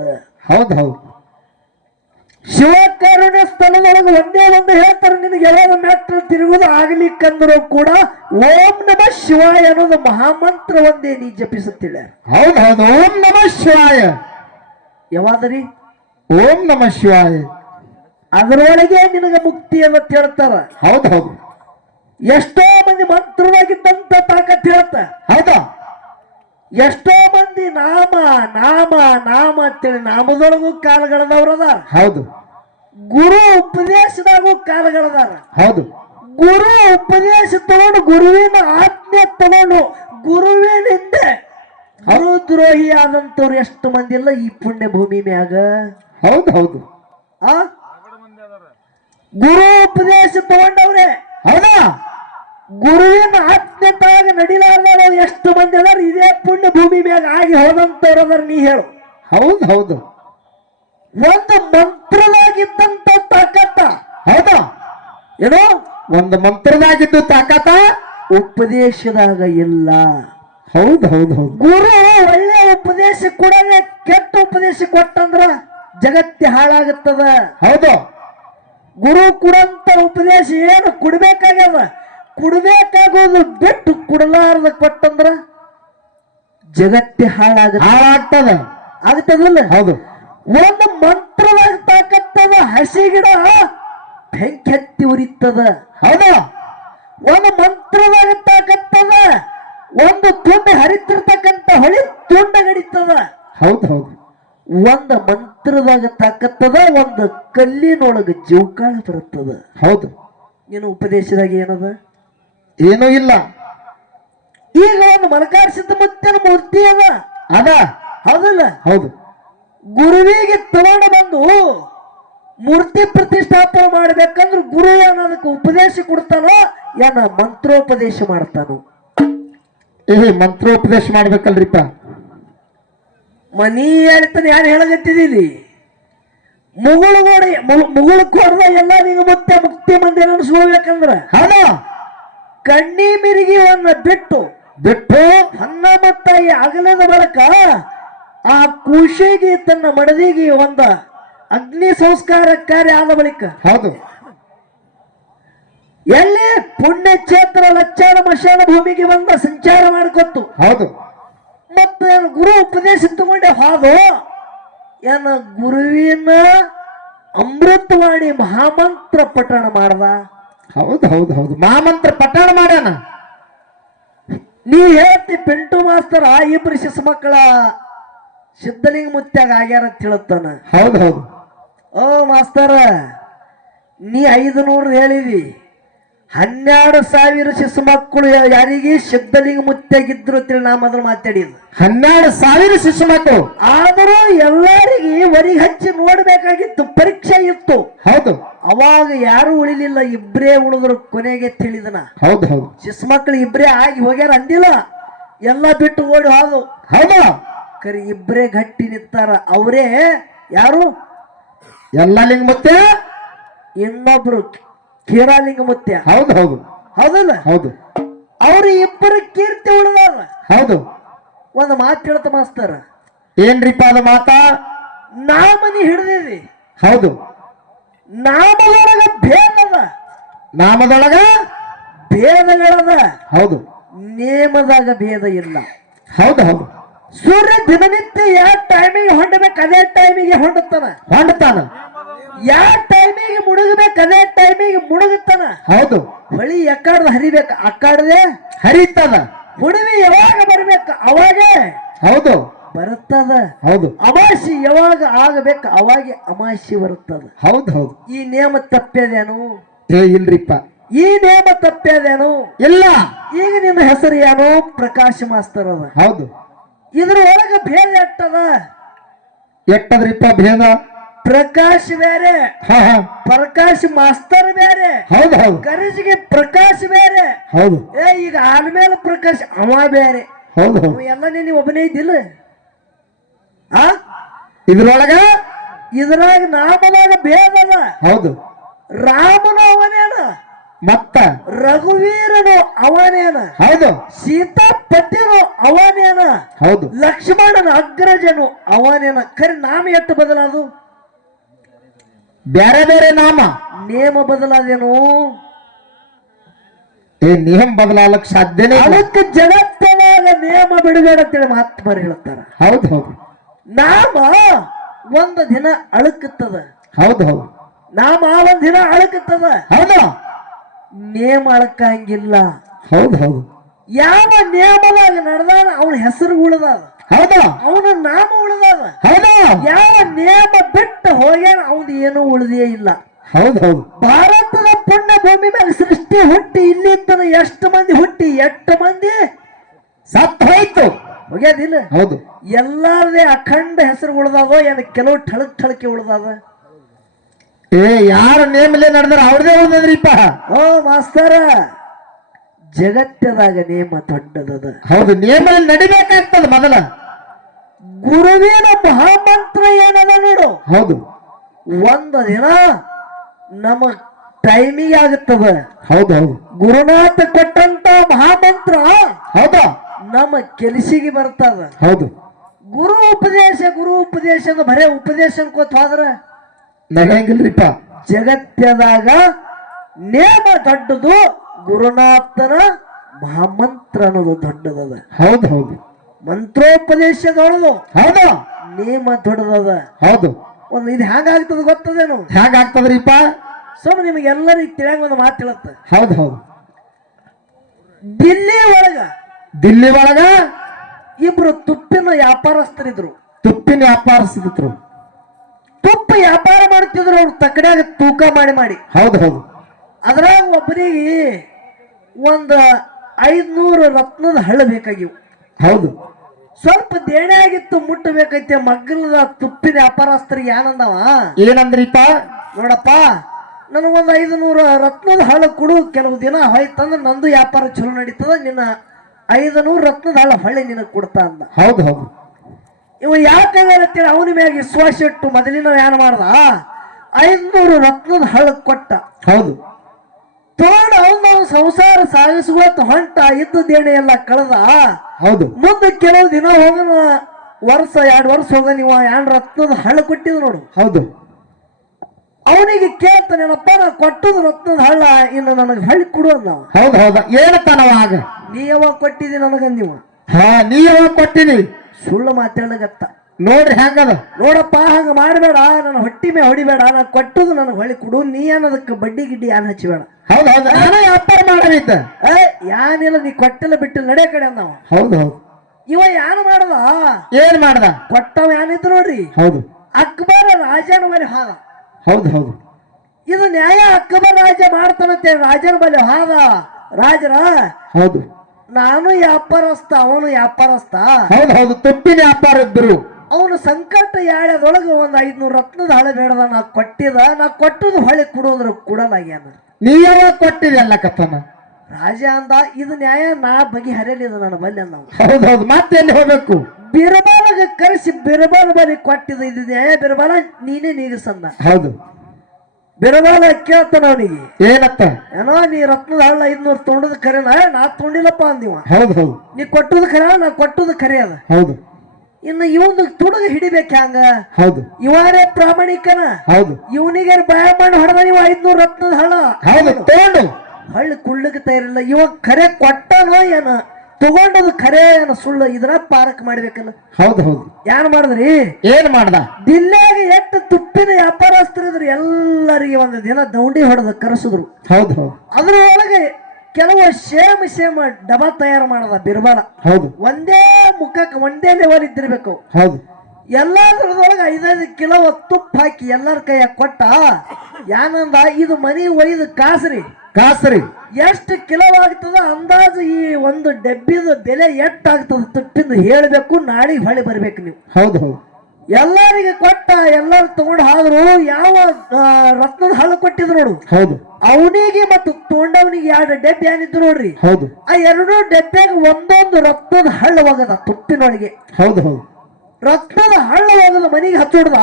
ಹೌದು ಹೌದು ಶಿವಕಾರುಣ್ಯ ಸ್ಥಳದೊಳಗೆ ಒಂದೇ ಒಂದು ಹೇಳ್ತಾರೆ, ನಿನಗೆ ಎಲ್ಲ ಮ್ಯಾಟ್ರ ತಿರುಗುದು ಆಗ್ಲಿಕ್ಕಂದ್ರು ಕೂಡ ಓಂ ನಮ ಶಿವಾಯ ಅನ್ನೋದು ಮಹಾಮಂತ್ರ ಒಂದೇ ನೀ ಜಪಿಸುತ್ತಿಲ್ಲ. ಹೌದು ಹೌದು ಓಂ ನಮ ಶಿವಾಯ. ಯಾವಾದ್ರಿ ಓಂ ನಮ ಶಿವಾಯ ಅದರೊಳಗೆ ನಿನಗೆ ಮುಕ್ತಿ ಅಂತ ಹೇಳ್ತಾರ. ಹೌದು ಹೌದು ಎಷ್ಟೋ ಮಂದಿ ಮಂತ್ರವಾಗಿದ್ದಂತ ತಾಕತ್ ಹೇಳ್ತ. ಹೌದಾ ಎಷ್ಟೋ ಮಂದಿ ನಾಮ ನಾಮ ನಾಮ ಅಂತೇಳಿ ನಾಮದೊಳಗೂ ಕಾಲಗಳದವ್ರದ. ಹೌದು ಗುರು ಉಪದೇಶದಾಗೂ ಕಾಲಗಳದಾರ. ಹೌದು ಗುರು ಉಪದೇಶ ತಗೊಂಡು ಗುರುವಿನ ಆಜ್ಞೆ ತಗೊಂಡು ಗುರುವಿನಿಂದ ಗುರು ದ್ರೋಹಿ ಆದಂತವ್ರು ಎಷ್ಟು ಮಂದಿ ಇಲ್ಲ ಈ ಪುಣ್ಯ ಭೂಮಿ ಮ್ಯಾಗ. ಹೌದು ಹೌದು ಗುರು ಉಪದೇಶ ತಗೊಂಡವ್ರೆ. ಹೌದಾ ಗುರುವಿನ ಆಜ್ಞೆ ತಾಗ ನಡಿಲಾರ್ದವ್ರು ಎಷ್ಟು ಮಂದಿ ಅದಾರ ಇದೇ ಪುಣ್ಯ ಭೂಮಿ ಮ್ಯಾಗ ಆಗಿ ಹೋದಂತವ್ರು ಅದಾರ. ನೀ ಹೇಳು. ಹೌದು ಹೌದು ಒಂದು ಮಂತ್ರದಾಗಿದ್ದಂತ ತಾಕತ್ತ. ಹೌದಾ ಏನೋ ಒಂದು ಮಂತ್ರದಾಗಿದ್ದು ತಾಕತ್ತ ಉಪದೇಶದಾಗ ಇಲ್ಲ. ಹೌದು ಹೌದು ಹೌದು ಗುರು ಒಳ್ಳೆ ಉಪದೇಶ ಕೊಡದೆ ಕೆಟ್ಟ ಉಪದೇಶ ಕೊಟ್ಟಂದ್ರ ಜಗತ್ತೇ ಹಾಳಾಗುತ್ತದ. ಹೌದು ಗುರು ಕೊಡಂತ ಉಪದೇಶ ಏನು ಕೊಡ್ಬೇಕಾಗ್ಯದ, ಕೊಡ್ಬೇಕಾಗೋದು ಬಿಟ್ಟು ಕೊಡಲಾರ್ದ ಕೊಟ್ಟಂದ್ರ ಜಗತ್ತೇ ಹಾಳಾಗ್ತದ. ಆಗ್ತದಲ್ಲ. ಹೌದು ಒಂದು ಮಂತ್ರದಾಗ ತಾಕತ್ತದ. ಹಸಿ ಗಿಡ ಬೆಂಕಿ ಹತ್ತಿ ಉರಿತದ. ಹೌದಾ ಒಂದು ಮಂತ್ರದಾಗ ತಾಕತ್ತದ. ಒಂದು ತುಂಡ ಹರಿತಿರ್ತಕ್ಕಂಥ ಹೊಳಿ ತುಂಡ ಗಡಿತದ. ಹೌದು ಹೌದು ಒಂದು ಮಂತ್ರದಾಗ ತಾಕತ್ತದ. ಒಂದು ಕಲ್ಲಿನೊಳಗ ಜೀವಕಾಳ ಬರುತ್ತದ. ಹೌದು ನೀನು ಉಪದೇಶದಾಗ ಏನದ? ಏನೂ ಇಲ್ಲ. ಈಗ ಒಂದು ಮಲಕಾರ್ಸಿದ್ದ ಮುತ್ತಿನ ಮೂರ್ತಿ ಅದ ಅದ. ಹೌದಲ್ಲ? ಹೌದು ಗುರುವಿಗೆ ತಗೊಂಡು ಬಂದು ಮೂರ್ತಿ ಪ್ರತಿಷ್ಠಾಪನೆ ಮಾಡ್ಬೇಕಂದ್ರೆ ಗುರು ಏನದಕ್ಕೆ ಉಪದೇಶ ಕೊಡ್ತಾನೋ ಏನ ಮಂತ್ರೋಪದೇಶ ಮಾಡ್ತಾನೋ? ಮಂತ್ರೋಪದೇಶ ಮಾಡ್ಬೇಕಲ್ರಿಪ್ಪ. ಮನಿ ಹೇಳ್ತಾನೆ. ಯಾರು ಹೇಳಗತ್ತಿದಿಲ್ಲಿ? ಮುಗುಳು ಕೊಡ್ದ ಎಲ್ಲ ನಿಂಗೆ ಮತ್ತೆ ಮುಕ್ತಿ ಮಂದಿ ಅನ್ಸ್ಕೋಬೇಕಂದ್ರ ಹೌದಾ ಕಣ್ಣಿ ಮಿರಿಗಿವನ್ನ ಬಿಟ್ಟು ಹನ್ನ ಮತ್ತ ಈ ಅಗಲದ ಬಳಿಕ ಆ ಕುಶಿಗೆ ತನ್ನ ಮಡದಿಗೆ ಒಂದ ಅಗ್ನಿ ಸಂಸ್ಕಾರ ಕಾರ್ಯ ಆದ ಬಳಿಕ ಹೌದು ಎಲ್ಲಿ ಪುಣ್ಯಕ್ಷೇತ್ರ ಲಚ್ಚಾನ ಮಶಾನ ಭೂಮಿಗೆ ಬಂದ ಸಂಚಾರ ಮಾಡಿಕೊತ್ತು. ಹೌದು ಮತ್ತೆ ಗುರು ಉಪದೇಶ ತಗೊಂಡೆ ಹಾದು ಏನ ಗುರುವಿನ ಅಮೃತವಾಣಿ ಮಹಾಮಂತ್ರ ಪಠಣ ಮಾಡ್ದ. ಹೌದು ಹೌದು ಹೌದು ಮಾಮಂತ್ರ ಪಠಾಣ ಮಾಡ್ಯಾನ. ನೀ ಹೇಳ್ತಿ ಪಿಂಟು ಮಾಸ್ತರ ಇಬ್ರು ಶಿಶು ಮಕ್ಕಳ ಸಿದ್ಧಲಿಂಗ ಮುತ್ಯಾಗ ಆಗ್ಯಾರ ಅಂತ ಹೇಳುತ್ತಾನ. ಹೌದು ಹೌದು ಓ ಮಾಸ್ತರ, ನೀ 500 ಹೇಳಿದಿ, 12,000 ಶಿಶು ಮಕ್ಕಳು ಯಾರಿಗೆ ಸಿದ್ಧಲಿಂಗ ಮುತ್ಯಾಗಿದ್ರು ಅಂತೇಳಿ ನಾ ಮೊದಲು ಮಾತಾಡಿದ್. 12,000 ಶಿಶು ಮಕ್ಕಳು ಆದರೂ ಎಲ್ಲರಿಗೆ ಹೊರಗೆ ಹಚ್ಚಿ ನೋಡ್ಬೇಕಾಗಿತ್ತು, ಪರೀಕ್ಷೆ ಇತ್ತು. ಹೌದು ಅವಾಗ ಯಾರು ಉಳಿಲಿಲ್ಲ, ಇಬ್ರೇ ಉಳಿದ್ರು. ಕೊನೆಗೆ ತಿಳಿದನ ಹೌದು ಹೌದು ಶಿಶು ಮಕ್ಕಳು ಇಬ್ರೇ ಆಗಿ ಹೋಗ್ಯಾರ ಅಂದಿಲ್ಲ, ಎಲ್ಲ ಬಿಟ್ಟು ಓಡಿ ಹೋದು. ಹೌದು ಕರಿ ಇಬ್ರೇ ಗಟ್ಟಿ ನಿಂತಾರ. ಅವರೇ ಯಾರು? ಎಲ್ಲ ಲಿಂಗ ಮುತ್ಯ, ಇನ್ನೊಬ್ರು ಕೀರಾಲಿಂಗ ಮುತ್ಯ. ಹೌದು ಹೌದು ಹೌದಲ್ಲ? ಹೌದು ಅವ್ರ ಇಬ್ಬರ ಕೀರ್ತಿ ಉಳಿದಾರ. ಹೌದು. ಒಂದು ಮಾತು ಹೇಳ್ತ ಮಾಸ್ತರ, ಏನ್ರಿಪ್ಪ ಅದು ಮಾತಾ? ನಾಮನಿ ಹಿಡಿದಿರಿ, ಹೌದು ನಾಮದೊಳಗ ಭೇದದ, ನಾಮದೊಳಗ ಭೇದಗಳದ, ಹೌದು ನೇಮದಾಗ ಭೇದ ಇಲ್ಲ. ಹೌದು ಹೌದು ಸೂರ್ಯ ದಿನನಿತ್ಯ ಯಾವ ಟೈಮಿಗೆ ಹೊಂಡಬೇಕು ಅದೇ ಟೈಮಿಗೆ ಹೊಂಡುತ್ತಾನ, ಹೊಂಡ್ತಾನ. ಯಾವ ಟೈಮಿಗೆ ಮುಳುಗಬೇಕು ಅದೇ ಟೈಮಿಗೆ ಮುಳುಗುತ್ತಾನ. ಹೌದು ಹೊಳಿ ಎಕ್ಕಾಡ್ದು ಹರಿಬೇಕು, ಅಕ್ಕಾಡದೆ ಹರಿತದ. ಹುಡುವಿ ಯಾವಾಗ ಬರ್ಬೇಕು ಅವಾಗೆ ಹೌದು ಬರುತ್ತದ. ಹೌದು ಅಮಾಸಿ ಯಾವಾಗ ಆಗಬೇಕು ಅವಾಗೆ ಅಮಾಸಿ ಬರುತ್ತದ. ಹೌದು ಹೌದು ಈ ನೇಮ ತಪ್ಪೇದೇನು? ಏ ಇಲ್ರಿಪ್ಪ, ಈ ನೇಮ ತಪ್ಪೇದೇನು? ಇಲ್ಲ. ಈಗ ನಿನ್ನ ಹೆಸರು ಏನು? ಪ್ರಕಾಶ್ ಮಾಸ್ತರ್ ಅದ. ಹೌದು ಇದ್ರ ಒಳಗ ಭೇದ ಎಟ್ಟದ? ಎಟ್ಟದ್ರಿಪ್ಪ ಭೇದ? ಪ್ರಕಾಶ್ ಬೇರೆ, ಹಾ ಹಾ ಪ್ರಕಾಶ್ ಮಾಸ್ತರ್ ಬೇರೆ, ಹೌದು ಹೌದು ಗರಜಿಗೆ ಪ್ರಕಾಶ್ ಬೇರೆ. ಹೌದು ಈಗ ಆದ್ಮೇಲೆ ಪ್ರಕಾಶ್ ಅವ ಬೇರೆ. ಹೌದು ಹೌದು ಎಲ್ಲ ನೀನು ಒಬ್ಬನೇ ಇದ್ದಿಲ್ಲ. ಆ ಇದ್ರೊಳಗ ಇದ್ರಾಗ ನಾಮದಾಗ ಭೇದದ. ಹೌದು ರಾಮನು ಅವನೇನ, ಮತ್ತ ರಘುವೀರನು ಅವನೇನ, ಹೌದು ಸೀತಾಪತಿನು ಅವನೇನ, ಹೌದು ಲಕ್ಷ್ಮಣನ ಅಗ್ರಜನು ಅವನೇನ. ಖರೆ ನಾಮ ಎಷ್ಟು ಬದಲಾದು? ಬೇರೆ ಬೇರೆ ನಾಮ, ನೇಮ ಬದಲಾದೇನು? ಏ ನೇಮ ಬದಲಾಲಕ್ ಸಾಧ್ಯನೇ ಇಲ್ಲ. ಅದಕ್ಕೆ ಜಗತ್ತನಾಗ ನೇಮ ಬಿಡಬೇಡ ಅಂತೇಳಿ ಮಹಾತ್ಮರು ಹೇಳ್ತಾರ. ಹೌದು ಹೌದು ನಾಮ ಒಂದು ದಿನ ಅಳುಕುತ್ತದ. ಹೌದು ಹೌದು ನಾಮ ಒಂದ್ ದಿನ ಅಳುಕುತ್ತದ, ಹೌದು ನೇಮ ಅಳಕಂಗಿಲ್ಲ. ಹೌದು ಹೌದು ಯಾವ ನೇಮದಾಗ ನಡೆದಾನ ಅವನ ಹೆಸರು ಉಳಿದಾದ, ಹೌದು ಅವನ ನಾಮ ಉಳಿದಾದ. ಹೌದು ಯಾವ ನೇಮ ಬಿಟ್ಟು ಹೋಗ್ಯಾನ ಅವನು ಏನೂ ಉಳಿದೇ ಇಲ್ಲ. ಹೌದು ಹೌದು ಭಾರತದ ಪುಣ್ಯ ಭೂಮಿ ಮೇಲೆ ಸೃಷ್ಟಿ ಹುಟ್ಟಿ ಇಲ್ಲಿಂದ ಎಷ್ಟು ಮಂದಿ ಹುಟ್ಟಿ ಎಷ್ಟು ಮಂದಿ ಸತ್ ಹೋಯ್ತು, ಹೋಗ್ಯಾದಿಲ್ಲ. ಹೌದು ಎಲ್ಲಾರದೇ ಅಖಂಡ ಹೆಸರು ಉಳ್ದಾವ, ಏನ್ ಕೆಲವು ಠಳಕ್ಕೆ ಉಳ್ದಾವ. ಏ ಯಾರ ನೇಮಲೆ ನಡೆದ್ರ ಅವ್ರದೇ ಉಳ್ದದ್ರಿಪ್ಪ. ಓ ಮಾಸ್ತರ, ಜಗತ್ತದಾಗ ನೇಮ ದೊಡ್ಡದದ. ಹೌದು ನೇಮಲ್ಲಿ ನಡಿಬೇಕಾಗ್ತದ ಮೊದಲ. ಗುರುವಿನ ಮಹಾಮಂತ್ರ ಏನದ ನೋಡು. ಹೌದು ಒಂದು ದಿನ ನಮ್ಮ ಟೈಮಿಗೆ ಆಗುತ್ತದ. ಹೌದು ಹೌದು ಗುರುನಾಥ ಕೊಟ್ಟಂತ ಮಹಾಮಂತ್ರ ಹೌದು ನಮ್ಮ ಕೆಲಸಿಗೆ ಬರ್ತದ. ಹೌದು ಗುರು ಉಪದೇಶದ ಬರೇ ಉಪದೇಶ ಅನ್ಕೋತ ಹೋದ್ರ ನಡೆಯಂಗಿಲ್ರಿಪ್ಪ. ಜಗತ್ತದಾಗ ನೇಮ ದೊಡ್ಡದು, ಗುರುನಾಥನ ಮಹಾಮಂತ್ರ ಅನ್ನೋದು ದೊಡ್ಡದದ. ಹೌದು ಹೌದು ಮಂತ್ರೋಪದೇಶ ದೊಡ್ಡದು, ಹೌದು ನೇಮ ದೊಡ್ಡದದ. ಹೌದು ಒಂದು ಇದು ಹ್ಯಾಂಗಾಗ್ತದ ಗೊತ್ತದೇನು? ಹೇಗಾಗ್ತದ್ರಿಪ್ಪ? ಸ್ವಲ್ಪ ನಿಮಗೆಲ್ಲರಿಗೆ ತಿಳಿಯಂಗ ಒಂದು ಮಾತು ಹೇಳತ್ತ. ಹೌದು ಹೌದು ದಿಲ್ಲಿ ಒಳಗ ಒಳಗ ಇಬ್ರು ತುಪ್ಪಿನ ವ್ಯಾಪಾರಸ್ಥರಿದ್ರು. ತುಪ್ಪಿನ ವ್ಯಾಪಾರಸ್ಥಿದ್ರು. ತುಪ್ಪ ವ್ಯಾಪಾರ ಮಾಡ್ತಿದ್ರು ಅವ್ರು ತಕ್ಕಡ್ಯಾಗ ತೂಕ ಮಾಡಿ. ಹೌದು ಹೌದು ಅದ್ರಾಗ ಒಬ್ಬರಿಗೆ 500 ರತ್ನದ ಹಳ್ಳ ಬೇಕಾಗಿವು. ಹೌದು ಸ್ವಲ್ಪ ದೇಣೆ ಆಗಿತ್ತು, ಮುಟ್ಟಬೇಕೈತೆ. ಮಗ್ಗಲದ ತುಪ್ಪಿನ ವ್ಯಾಪಾರಸ್ಥರಿಗೆ ಏನಂದವ? ಏನಂದ್ರಿಪ್ಪ? ನೋಡಪ್ಪ, ನನಗೊಂದು 500 ರತ್ನದ ಹಳ್ಳ ಕೊಡು, ಕೆಲವು ದಿನ ಹೋಯ್ತಂದ್ರೆ ನಂದು ವ್ಯಾಪಾರ ಚಲೋ ನಡೀತದ, ನಿನ್ನ 500 ರತ್ನದ ಹಳ್ಳ ಹೊಳ್ಳಿ ನಿನಗೆ ಕೊಡ್ತಾ ಅಂದ. ಹೌದು ಹೌದು ಇವ ಯಾಕಂತೇಳಿ ಅವನ ಮ್ಯಾಗ ವಿಶ್ವಾಸ ಇಟ್ಟು ಮೊದಲಿನ ಏನ್ ಮಾಡ್ದ, 500 ರತ್ನದ ಹಳ್ಳ ಕೊಟ್ಟ. ಹೌದು ತೋಡ ಅವನ ಸಂಸಾರ ಸಾಗಿಸುವತ್ ಹೊಂಟ. ಇದ್ದು ದೇಣೆ ಎಲ್ಲ ಕಳೆದ. ಹೌದು ಮುಂದೆ ಕೆಲವು ದಿನ ಹೋಗನ, ವರ್ಷ 2 ವರ್ಷ ಹೋಗ, ನೀವು 2 ರತ್ನದ ಹಳ್ಳ ಕೊಟ್ಟಿದ್ ನೋಡು. ಹೌದು ಅವನಿಗೆ ಕೇಳ್ತಾನೇನಪ್ಪ, ನಾ ಕೊಟ್ಟದ ರತ್ನದ ಹಳ್ಳ ಇನ್ನು ನನಗೆ ಹಳ್ಳಿ ಕೊಡು ಅಂದ. ಹೌದು ಹೌದಾ ಏನತ್ತಾನವ ಆಗ? ನೀ ಯಾವಾಗ ಕೊಟ್ಟಿದಿ ನನಗಂದಿವ? ಹಾ ನೀ ಯಾವಾಗ ಕೊಟ್ಟಿನಿ? ಸುಳ್ಳು ಮಾತಾಡಗತ್ತ. ನೋಡ್ರಿ ಹೆಂಗದ. ನೋಡಪ್ಪ ಹಂಗ ಮಾಡಬೇಡ, ನನ್ನ ಹೊಟ್ಟಿ ಮೇ ಹೊಡಿಬೇಡ, ನಾ ಕೊಟ್ಟದು ನನಗೆ ಹೊಳಿ ಕೊಡು, ನೀ ಅನ್ನೋದಕ್ಕೆ ಬಡ್ಡಿ ಗಿಡ್ಡಿ ಯಾನ್ ಹಚ್ಚಿಬೇಡ. ಹೌದು ಹೌದು, ನಾನು ವ್ಯಾಪಾರ ಮಾಡವಿದ್ದ. ಯಾನಿಲ್ಲ, ನೀ ಕೊಟ್ಟಿಲ್ಲ ಬಿಟ್ಟಿಲ್ಲ ನಡೆ ಕಡೆ ಅಂದವ. ಹೌದು ಹೌದು, ಇವ ಯಾನು ಮಾಡದ, ಏನ್ ಮಾಡ್ದ, ಕೊಟ್ಟವ ಯಾನಿತ್ತು ನೋಡ್ರಿ. ಹೌದು ಅಕ್ಬರ ರಾಜನ ಬಲಿ ಹಾದ. ಹೌದು ಹೌದು, ಇದು ನ್ಯಾಯ ಅಕ್ಬರ್ ರಾಜ ಮಾಡ್ತಾನಂತೇಳಿ ರಾಜನ ಬಲಿ ಹಾದ. ರಾಜರ ಹೌದು, ನಾನು ವ್ಯಾಪಾರಸ್ಥ, ಅವನು ವ್ಯಾಪಾರಸ್ಥ. ಹೌದು ಹೌದು, ತುಪ್ಪಿನ ವ್ಯಾಪಾರ ಇದ್ರು. ಅವನು ಸಂಕಟ ಯಾಳ್ಯದೊಳಗೆ ಒಂದ್ 500 ರತ್ನದ ಹಳೆ ಬೇಡದ, ನಾ ಕೊಟ್ಟಿದ, ನಾ ಕೊಟ್ಟದು ಹೊಳೆ ಕೊಡೋದ್ರ ಕೊಡಲಾಗ್ಯಾನ. ನೀ ಯಾವಾಗ ಕೊಟ್ಟಿದೆ ಅಲ್ಲ ಕತ್ತನ. ರಾಜ ಅಂದ, ಇದು ನ್ಯಾಯ ನಾ ಬಗೆಹರಿಯಲಿದ ನನ್ನ ಬಲ್ಲಿ ಅಂದ. ಹೌದು ಹೌದು, ಮತ್ತೆ ಎಲ್ಲಿ ಹೋಗ್ಬೇಕು. ಬಿರ್ಬಾಲಗ ಕರೆಸಿ ಬಿರ್ಬಾಲ ಬಲಿ ಕೊಟ್ಟಿದ, ಇದು ನ್ಯಾಯ ಬಿರ್ಬಾಲ ನೀನೇ ನೀಗಿಸಂದ. ಹೌದು, ಬಿರ್ಬಾಲ ಕೇಳ್ತಾನ ಅವನಿಗೆ, ಏನತ್ತ, ಏನೋ ನೀ ರತ್ನದ ಹಳ್ಳ 500 ತೊಗೊಂಡದ ಖರೇನ, ನಾ ತೊಗೊಂಡಿಲ್ಲಪ್ಪ ಅಂದಿವ. ಹೌದು ಹೌದು, ನೀ ಕೊಟ್ಟದ ಖರೆ, ನಾ ಕೊಟ್ಟದ ಖರೆ ಅದ. ಹೌದು, ಇನ್ನು ಇವನು ತುಡುಗ ಹಿಡಿಬೇಕ ಹಂಗ. ಹೌದು, ಇವರೇ ಪ್ರಾಮಾಣಿಕನ. ಹೌದು, ಇವನಿಗೆ ಬಾಯ ಮಾಡಿ ಹೊಡೆದ ನೀವು 500 ರತ್ನದ ಹಳ್ಳ. ಹೌದು, ತಗೊಂಡು ಹಳ್ಳಿ ಕುಳ್ಳಕ್ಕೆ ತಯಾರಿಲ್ಲ. ಇವ ಖರೆ ಕೊಟ್ಟನೋ ಏನ ತಗೊಂಡದು ಖರೆ ಏನ ಸುಳ್ಳು, ಇದ್ರ ಪಾರಕ್ ಮಾಡ್ಬೇಕಲ್ಲ. ಹೌದು ಹೌದು, ಏನ್ ಮಾಡಿದ್ರಿ, ಏನ್ ಮಾಡ್ದ, ದಿಲ್ಲಾಗ ಎಷ್ಟು ತುಪ್ಪಿನ ವ್ಯಾಪಾರಸ್ಥರಿದ್ರು ಎಲ್ಲರಿಗೆ ಒಂದು ದಿನ ದೌಂಡಿ ಹೊಡೆದ ಕರೆಸಿದ್ರು. ಹೌದು ಹೌದು, ಅದ್ರೊಳಗೆ ಕೆಲವು ಸೇಮ್ ಡಬಾ ತಯಾರು ಮಾಡದ ಬಿರ್ಬಾಲ. ಹೌದು, ಒಂದೇ ಮುಖಕ್ಕೆ ಒಂದೇ ಲೆವೆಲ್ ಇದ್ದಿರ್ಬೇಕು. ಹೌದು, ಎಲ್ಲಾದ್ರೊಳಗೆ 5-5 ಕಿಲೋ ತುಪ್ಪ ಹಾಕಿ ಎಲ್ಲರ ಕೈಯಾಗ ಕೊಟ್ಟ. ಯಾನಂದ, ಇದು ಮನಿ ಒಯ್ದು ಕಾಸ್ರಿ, ಕಾಸ್ರಿ ಎಷ್ಟು ಕಿಲೋ ಆಗ್ತದ ಅಂದಾಜು, ಈ ಒಂದು ಡಬ್ಬಿದ ಬೆಲೆ ಎಷ್ಟಾಗ್ತದ ತುಪ್ಪಿಂದ ಹೇಳ್ಬೇಕು, ನಾಳೆಗೆ ಹೊಳೆ ಬರ್ಬೇಕು ನೀವು. ಹೌದು ಹೌದು, ಎಲ್ಲರಿಗೆ ಕೊಟ್ಟ, ಎಲ್ಲರೂ ತಗೊಂಡು ಹಾದ್ರು. ಯಾವ ರತ್ನದ ಹಳ್ಳ ಕೊಟ್ಟಿದ್ರು ನೋಡು, ಹೌದು, ಅವನಿಗೆ ಮತ್ತು ತೊಗೊಂಡವನಿಗೆ 2 ಡಬ್ಬಿ ಏನಿದ್ರು ನೋಡ್ರಿ. ಹೌದು, ಆ 2 ಡಬ್ಬ್ಯಾಗ ಒಂದೊಂದು ರತ್ನದ ಹಳ್ಳ ಹೋಗದ ತುಪ್ಪಿನೊಳಗೆ. ಹೌದು ಹೌದು, ರತ್ನದ ಹಳ್ಳ ಹೋಗದ ಮನೆಗೆ ಹಚ್ಚೋಡ್ದ.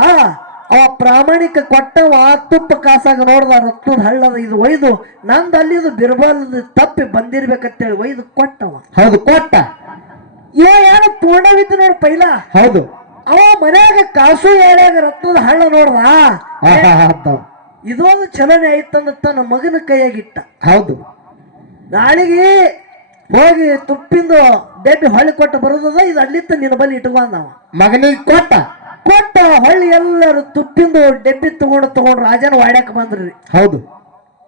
ಅವ ಪ್ರಾಮಾಣಿಕ ಕೊಟ್ಟವ, ತುಪ್ಪ ಕಾಸಾಗ ನೋಡ್ದ ರತ್ನದ ಹಳ್ಳದ, ಇದು ಒಯ್ದು ನಂದು ಅಲ್ಲಿದು ಬಿರ್ಬಾಲದ ತಪ್ಪಿ ಬಂದಿರ್ಬೇಕಂತೇಳಿ ಒಯ್ದು ಕೊಟ್ಟವ. ಹೌದು, ಕೊಟ್ಟ. ಇವ ಏನು ತೊಗೊಂಡವಿತ್ತು ನೋಡು ಪೈಲ. ಹೌದು, ಅವ ಮನ್ಯಾಗ ಕಾಸು ಏಳ್ಯಾಗ ರತ್ನದ ಹಳ್ಳ ನೋಡ್ದ. ಇದೊಂದು ಚಲನೆ ಆಯ್ತಂದ ತನ್ನ ಮಗನ ಕೈಯಾಗಿಟ್ಟ. ಹೌದು, ನಾಳೆಗೆ ಹೋಗಿ ತುಪ್ಪಿಂದು ಡಬ್ಬಿ ಹೊಳ್ಳಿ ಕೊಟ್ಟು ಬರೋದದ, ಇದು ಅಲ್ಲಿತ್ತ ನಿನ್ನ ಬಲ್ಲಿ ಇಟ್ಕೊಂಡವ. ಮಗನಿಗೆ ಕೊಟ್ಟ ಹೊಳ್ಳಿ ಎಲ್ಲರೂ ತುಪ್ಪಿಂದು ಡಬ್ಬಿ ತಗೊಂಡು ರಾಜನ ವಾಡ್ಯಾಕ ಬಂದ್ರಿ. ಹೌದು,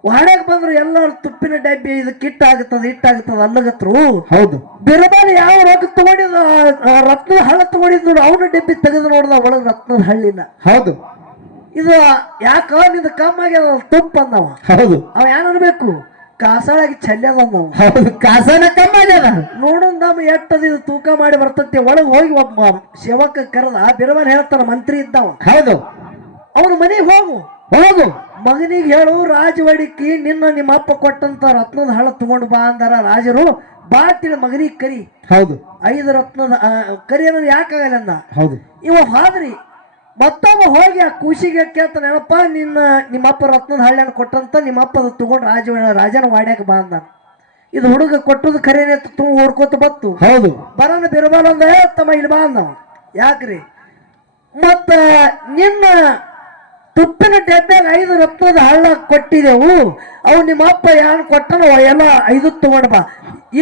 ವಾಡ್ಯಾಕ ಬಂದ್ರು ಎಲ್ಲರೂ ತುಪ್ಪಿನ ಡಬ್ಬಿ, ಇದು ಇಟ್ಟಾಗುತ್ತದ ಅಲ್ಲಗತ್ರು. ಹೌದು, ಬಿರ್ಬಾಲಿ ಯಾವ ರೊಕ್ಕ ತಗೊಂಡಿದ, ರತ್ನದ ಹಳ್ಳ ತಗೊಂಡಿದ್ ನೋಡು, ಅವನ ಡಬ್ಬಿ ತೆಗೆದು ನೋಡ್ದ, ಒಳಗ್ ರತ್ನದ ಹಳ್ಳಿನ. ಹೌದು, ಇದು ಯಾಕ ನಿಂದ ಕಮ್ಮ ಆಗ್ಯದ ತುಪ್ಪ ಅಂದವ. ಹೌದು, ಅವ ಏನ್ ಅನ್ಬೇಕು, ಕಾಸಾಳಾಗಿ ಚಲ್ಯದ ಅಂದವ. ಹೌದು, ಕಾಸನ ಕಮ್ಮ ಆಗ್ಯದ. ನೋಡು ನಮ್ಮ ಎಟ್ಟದ ಇದು ತೂಕ ಮಾಡಿ ಬರ್ತತಿ. ಒಳಗೆ ಹೋಗಿ ಒಬ್ಬ ಸೇವಕ ಕರೆದ, ಬಿರ್ಬಾಲಿ ಹೇಳ್ತಾನ, ಮಂತ್ರಿ ಇದ್ದವ. ಹೌದು, ಅವನ ಮನೆಗೆ ಹೋಗು, ಹೋಗು, ಮಗನಿಗೆ ಹೇಳು, ರಾಜವಾಡಿಕಿ ನಿಮ್ಮ ಅಪ್ಪ ಕೊಟ್ಟಂತ ರತ್ನದ ಹಳ್ಳ ತಗೊಂಡು ಬಾ ಅಂದಾರ ರಾಜರು. ಬಾ ತಿಳಿ ಮಗನಿಗೆ ಕರಿ. ಹೌದು, 5 ರತ್ನದ ಕರಿ ಅನ್ನೋದು ಯಾಕಾಗಲ್ಲ ಅಂದ. ಹೌದು, ಇವ ಹಾದ್ರಿ ಮತ್ತೊಬ್ಬ ಹೋಗಿ ಆ ಖುಷಿಗೆ ಕೇಳ್ತಾನೆ, ಏನಪ್ಪ ನಿಮ್ಮಪ್ಪ ರತ್ನದ ಹಳ್ಳಿಯನ್ನು ಕೊಟ್ಟಂತ ನಿಮ್ಮಪ್ಪ ಅದು ತಗೊಂಡು ರಾಜನ ವಾಡ್ಯಾಕ ಬಾ ಅಂದ. ಇದು ಹುಡುಗ ಕೊಟ್ಟದು ಖರೇನೆ ಓಡ್ಕೋತ ಬತ್ತು. ಹೌದು, ಬರೋಣ ಬಿರ್ಬಾಲ ಅಂದ, ತಮ್ಮ ಇಲ್ಲಿ ಬಾ ಅಂದವ. ಯಾಕ್ರಿ, ಮತ್ತ ನಿನ್ನ ತುಪ್ಪಿನ ಡಬ್ಬ್ಯಾಗ 5 ರತ್ನದ ಹಳ್ಳ ಕೊಟ್ಟಿದೆವು, ಅವು ನಿಮ್ಮಪ್ಪ ಯಾರು ಕೊಟ್ಟನ ಎಲ್ಲ 5 ತಗೊಂಡ್ ಬಾ.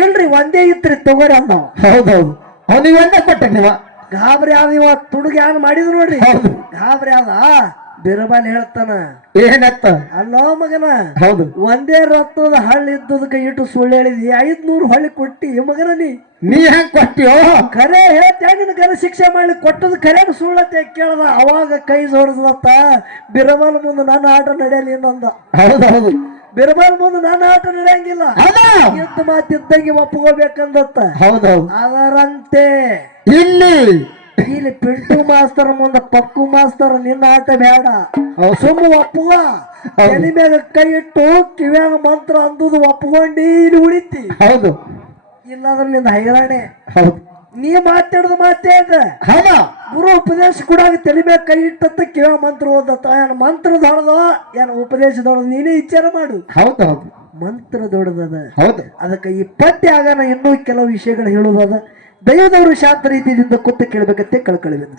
ಇಲ್ರಿ ಒಂದೇ ಇತ್ರಿ ತಗೋರಿ ಅಂದವ. ಹೌದೌದು, ಅವನಿಗೆ ಒಂದೇ ಕೊಟ್ಟ ನೀವ. ಗಾಬರಿ ಆದ ಇವ, ತುಡುಗ ಯಾರು ಮಾಡಿದ್ರು ನೋಡ್ರಿ, ಗಾಬರಿ ಆದ. ಬಿರ್ಬಾಲಿ ಹೇಳ್ತಾನ, ಏನತ್ತ, ಅಲ್ಲೋ ಮಗನ, ಹೌದು, ಒಂದೇ ರತ್ನದ ಹಳ್ಳಿ ಇದ್ದದಕ್ಕೆ ಇಟ್ಟು ಸುಳ್ಳು ಹೇಳಿದಿ, 500 ಹಳ್ಳಿ ಕೊಟ್ಟಿ ಮಗನ. ನೀ ಹೆಂಗ್ ಕೊಟ್ಟಿಯೋ, ಖರೆ ಹೇಳ್ತಾ ನಿನ್ನ ಗನ ಶಿಕ್ಷೆ ಮಾಡ್ಲಿ, ಕೊಟ್ಟದ ಖರೆ ಸುಳ್ಳತ್ತೆ ಕೇಳದ. ಅವಾಗ ಕೈ ಜೋಡಿಸ್ಲತ್ತ, ಬಿರ್ಬಾಲ್ ಮುಂದೆ ನನ್ನ ಆಟ ನಡೆಯಲಿ ಇನ್ನೊಂದ. ಹೌದೌದು, ಬಿರ್ಬಾಲ್ ಮುಂದೆ ನನ್ನ ಆಟ ನಡೆಯಂಗಿಲ್ಲ, ಯುದ್ಧ ಮಾತಿದ್ದಂಗೆ ಒಪ್ಕೋಬೇಕಂದತ್ತ. ಹೌದೌದು, ಅದರಂತೆ ಇಲ್ಲಿ ಪಿಂಟು ಮಾಸ್ತರ್ ಮುಂದೆ ಪಕ್ಕು ಮಾಸ್ತರ್ ನಿನ್ನ ಆಟ ಬೇಡ, ಸುಮ್ಮ ಒಪ್ಪುವ. ತಲೆ ಮ್ಯಾಗ ಕೈ ಇಟ್ಟು ಕಿವ್ಯಾಗ ಮಂತ್ರ ಅಂದುದು ಒಪ್ಕೊಂಡಿ ಇಲ್ಲಿ ಉಳಿತಿ. ಹೌದು, ಇಲ್ಲಾಂದ್ರೆ ನಿಂದ ಹೈರಾಣೆ. ಹೌದು, ನೀ ಮಾತಾಡಿದ ಮಾತೇ ಅದ. ಗುರು ಉಪದೇಶ ಕೂಡ ತಲೆ ಮ್ಯಾಗ ಕೈ ಇಟ್ಟತ್ತ ಕಿವ್ಯಾಗ ಮಂತ್ರ ಓದತ್ತ. ಏನ್ ಮಂತ್ರ ದೊಡ್ಡದ, ಏನ್ ಉಪದೇಶ ದೊಡ್ಡದ, ನೀನೇ ವಿಚಾರ ಮಾಡು. ಹೌದೌದು, ಮಂತ್ರ ದೊಡ್ಡದದ. ಹೌದು, ಅದಕ್ಕೆ ಈ ಪದ್ಯ ಆಗಾನ ಇನ್ನೂ ಕೆಲವು ವಿಷಯಗಳು ಹೇಳುವುದದ. ದೈವದವರು ಶಾಂತ ರೀತಿಯಿಂದ ಕೂತು ಕೇಳಬೇಕಂತೆ ಕಳ್ಕೊಳ್ಳಬೇಕು.